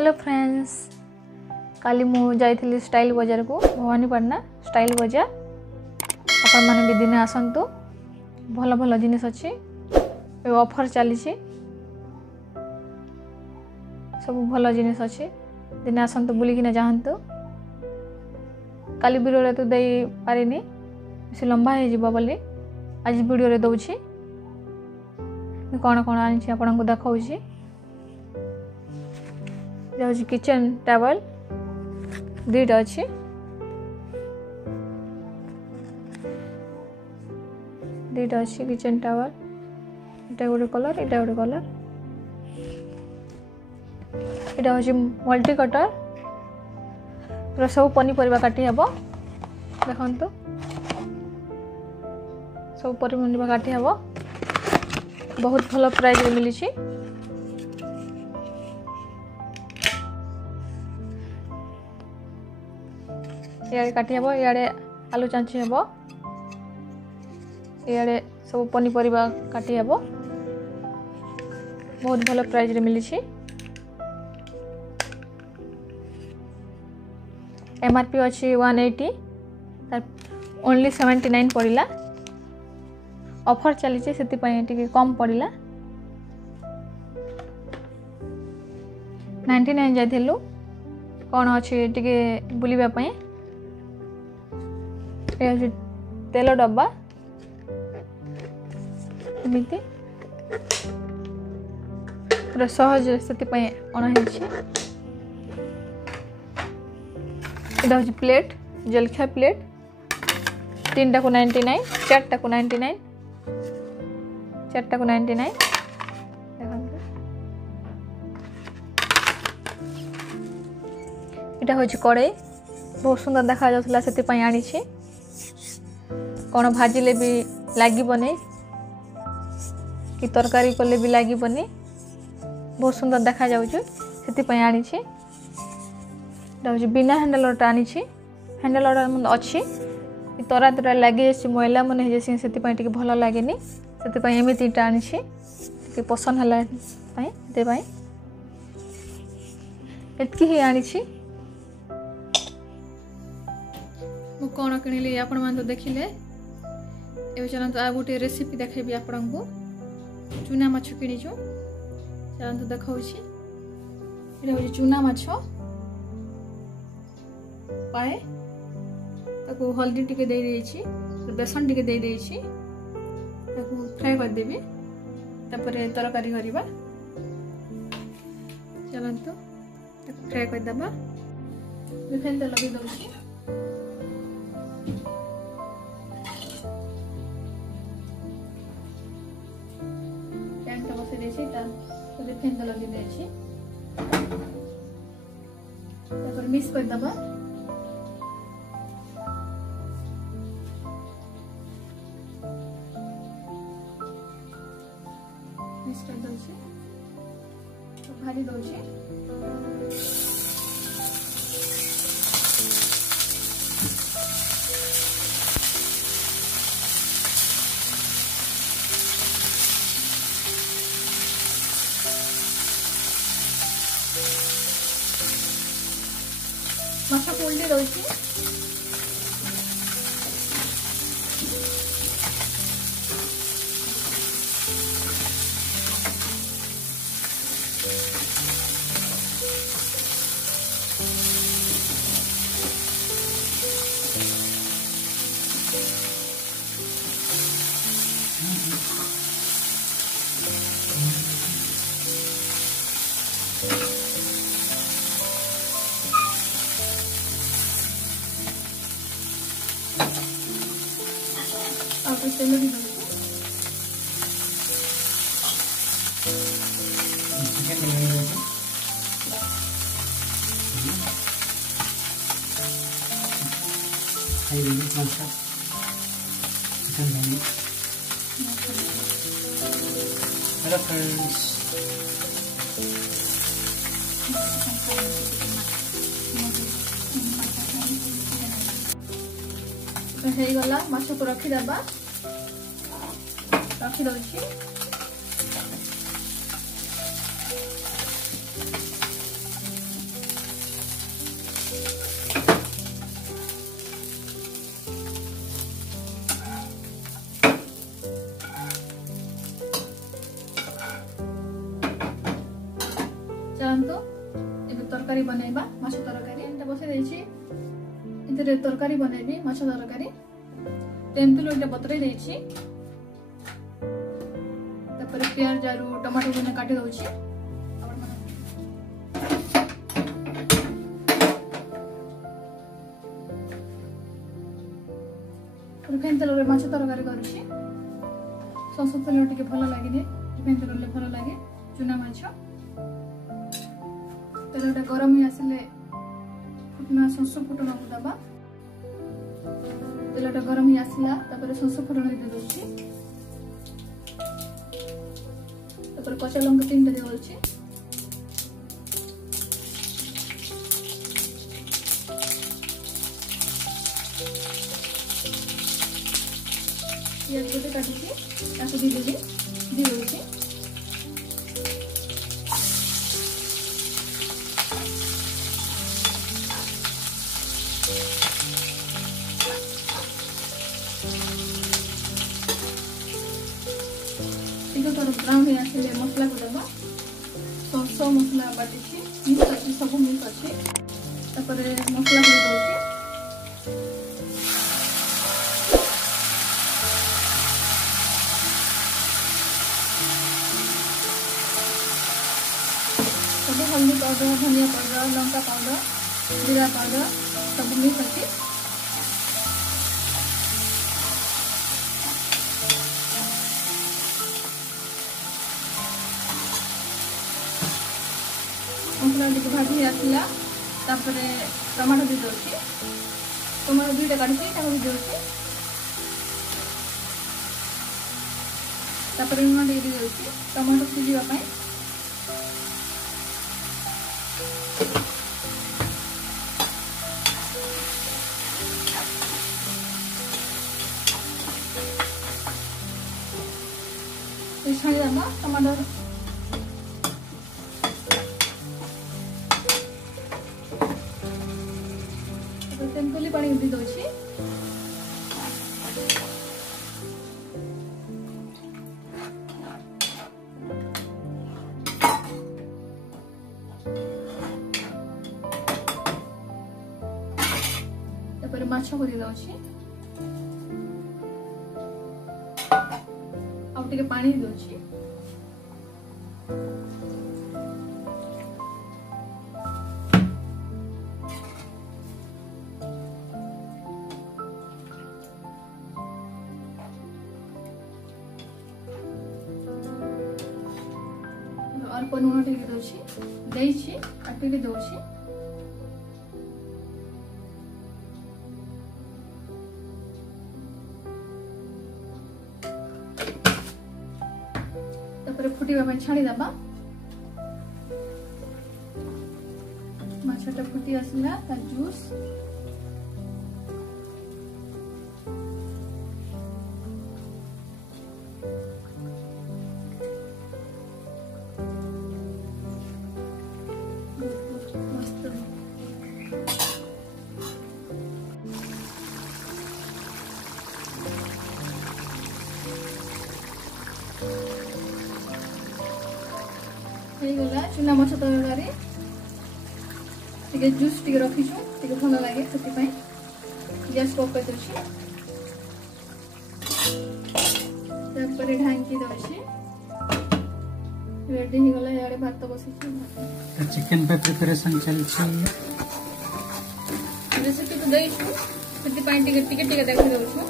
Hello friends, काली मु जाइथिली style बाजार को भवानीपाटना स्टाइल बाजार। आपण माने भी दिने आसंतु, भल भल जिनिस अच्छी ऑफर चली सब भल जिनिस अच्छी दिने आसंतु बुलिकिना जाहंतु। काली वीडियो तो दे पारिनी बेस लंबा हो जिवो बोली आज वीडियो रे दउछि। कौन कौन आनी आपन को देखाउछि। जाउछि किचन टेबल दुईटा अच्छी किचन टेबल एटा गोटे कलर एटा गोटे कलर एटा हूँ मल्टी कटर पूरा सब पनीपरिया काटी हेबो। देखंतु सब पनीपरिया काटी हेबो। बहुत भल प्राइस रे मिली छी। इे काटी हेबो, इे आलू चांची हेबो, इे सब पनीपरिया काटी हेबो। बहुत भल प्राइस रे मिली छी। एमआरपी अच्छी 180 ओनली 79 पड़िला। ऑफर चली से कम पड़िला। 99 जाइथिलु कौन अच्छे टिके बुलिबा पई। तेल डब्बा एमती पूरा सहज से अणाही। इटा हूँ प्लेट जलखिया प्लेट 3टा को 99 4टा को 99 4टा को 99। इटा हूँ कड़े बहुत सुंदर देखा जाउथला से आनी कौन भाजिले भी लागबनी कि तरकारी कले भी लागबनी। बहुत सुंदर देखा जाउछ से आनी। बिना हैंडलटा आनी हैंडलटा अच्छी तरा तरा लगे मैला मन हो से भल लगे से एमतीटा आनी पसंद है एतकी ही आनी। मु कौन किणिली आपण मान तो देखिले। ए चलत आ गोटे रेसिपी देखेबी आपण को। चूना माछ किणीचु चलत देखाउछि। एटा हो चूना माछ पाए ताको हल्दी टिके दे देछि, बेसन टिके दे देछि, ताको फ्राई कर देबी। तापरे तरकारी करिबा। चलत ताको फ्राई कर दबा। रिफाइन तेल लगे दउछि। रिफाइन तेल लगे देछि। तापर मिक्स कर दबा। मिक्स कर दउछि तो भारी दउछि। माछा को उल्टी दउछि। तेल भी हेलो फ्रेंड्स, गला माछ को रखीदबा। रखी दउछि। चलतो ए तरकारी बनैबा माछ तरकारी एटा बसे देछि इतरे तरकारी बनैबी माछ तरकारी तेंतुल एटा बतरे देछि तापर प्याज आरु टमाटो बने काटी दउछि रिफाइन तेल रे माछ तरकारी करूछि सरसो तेल टिके भल लागिने रिफाइन तेल रे भल लागे चुना माछ तेलटा गरम ही आसिले फुटना सरसो फुटन को दबा तेलटा गरम ही आसिला तापर सरसो फुटन दे दोछि तापर कच्चा लंका 3टा दे दोछि पियाज गोटे काटिछि ताको दी दोछि ब्राउन हो आसिले मसला को देबा सरसो मसला बाटिछि मिक्स अछि सब मिक्स अछि तापर मसला को दोछि सब हल्दी पाउडर धनिया पाउडर लंका पाउडर जीरा पाउडर सब मिक्स अछि मसला टिके भाजी आसला तापरे टमाटो दे दोछि टमाटो 2टा काटिछि ताको दे दोछि तापरे लूण दे दोछि टमाटो सिजिबा पई ए छाणी दामा टमाटो तेंतुली पानी दी दोछि तापर माछ को दी दोछि आ टिके पानी दोछि अल्प लुण टिके दोछि देछि आ टिके दोछि तापर फुटिबा पई छाणी दबा माछटा फुटी आसला ता जूस गला चुना माछ तरकारी टिके जूस टिके रखिछु टिके भल लागे सेति पई गैस को कर दछि तापर ढांकी दछि रेडी हो गला यारे भात बसिछु चिकन पे प्रिपरेशन चलछि रेसिपी तो दैछु सेति पई टिके टिके देखि दउछु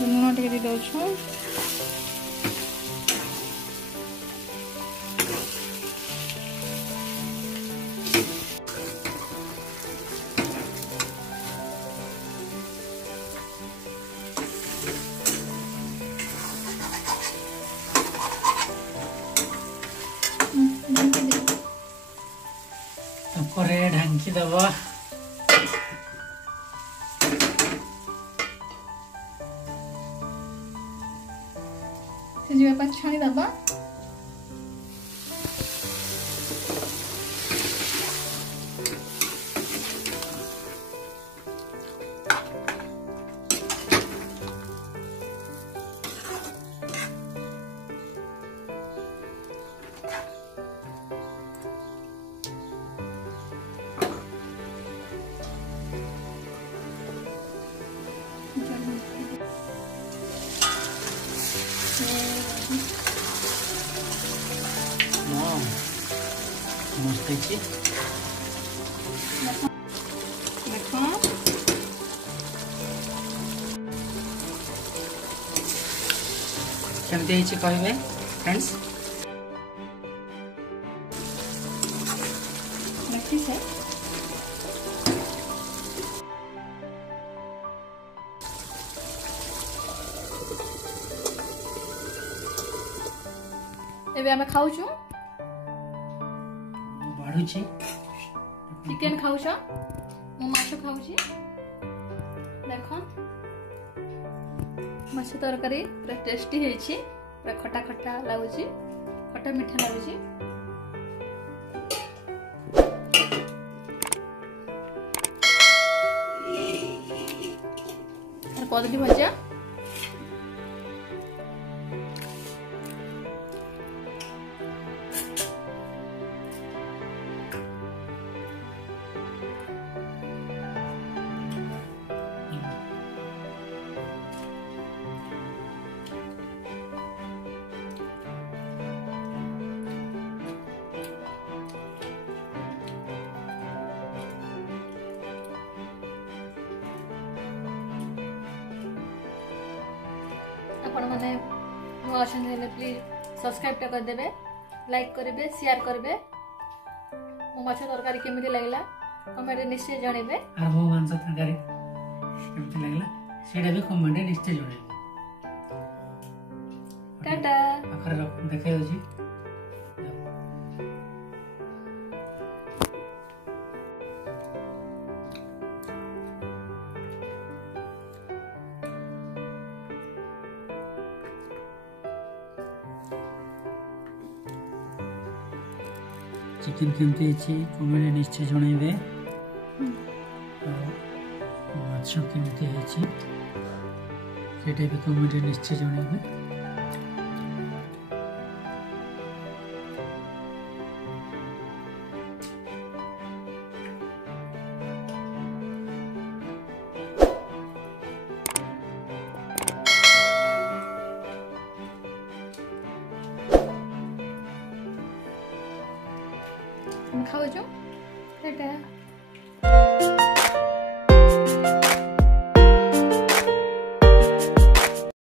लुण टिके दे दउछु ऊपर ढांकी दबा सिझिबा ପାଇଁ ଛାଣି ଦବା। मस्त है देखो केमती है कहबे फ्रेंड्स। देखी से एबे हमें खाऊ छु बाढ़ुची चिकन खाऊ छ मु माछ खाऊ छी। देखो माछ तरकारी पूरा टेस्टी है छी, पूरा खट्टा खट्टा लागु छी, खट्टा मीठा लागु छी। और कदली भजा आपण मैंने नुआ अच्छा प्लीज सब्सक्राइब कर देबे, लाइक करेंगे, शेयर करेंगे। मो माछ तरकारी केमिति लागला कमेंट निश्चय जणेबे। आ वो मांस तरकारी केमिति लागला सेटा भी कमेंट निश्चय जणेबे। टाटा आखर देखाइ होची चिकन केमती है कमेंट निश्चय जणेबे। माछ केमती है सेटा भी कमेंट निश्चय जणेबे। हम खाओ जो टाटा।